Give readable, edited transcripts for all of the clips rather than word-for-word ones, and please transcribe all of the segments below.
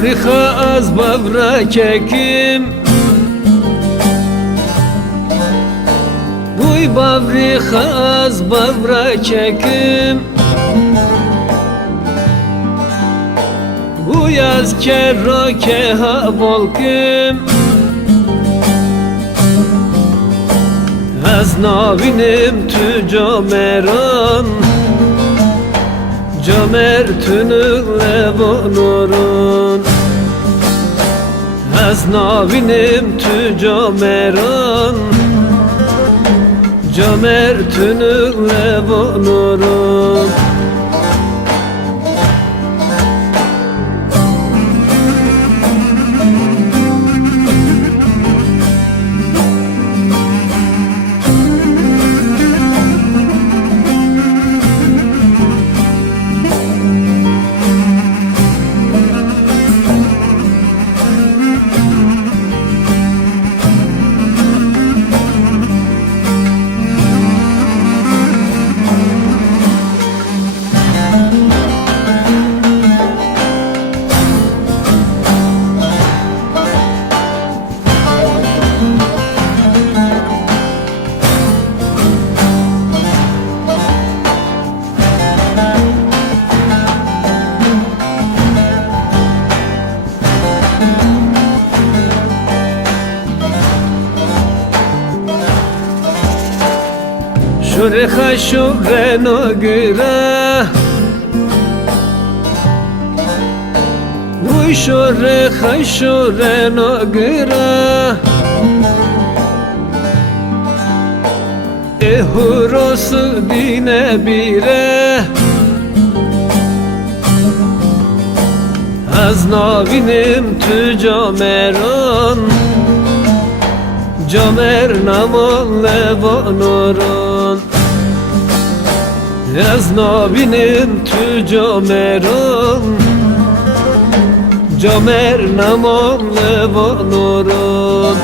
bavrika az bavra kekim, buy bavrika az bavra kekim. Bu yaz kerroke ha volkim, az navinim tü cameran, camer tünüle vonurun. Az navinim tü cameran, camer tünüle vonurun. Şureha şureno güra, Uy şureha şureno güra, Ehurosu dine bire, Az navinim tü cameran, camer namon levonurun. Az navinim tü cameran, camer namon levonurun.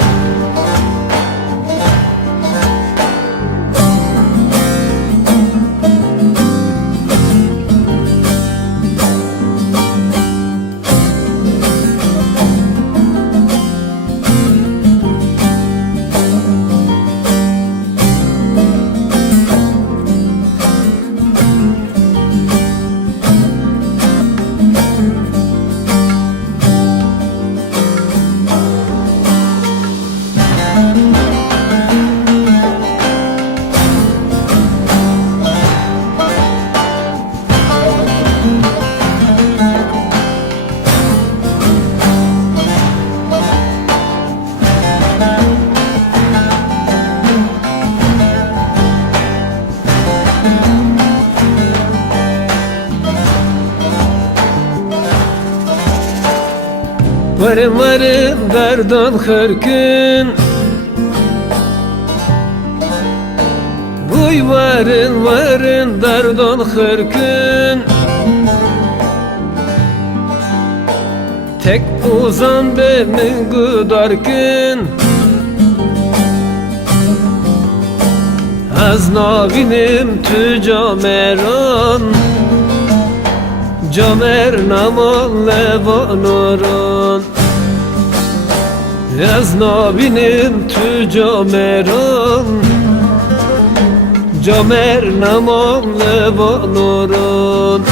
Varın varın dardon hırkın, Buy varın varın dardon hırkın. Tek uzan benim gudarkın, Az navinim tü cameran, camer namon levonurun. Az navinim tü cameran, camer namon levonurun.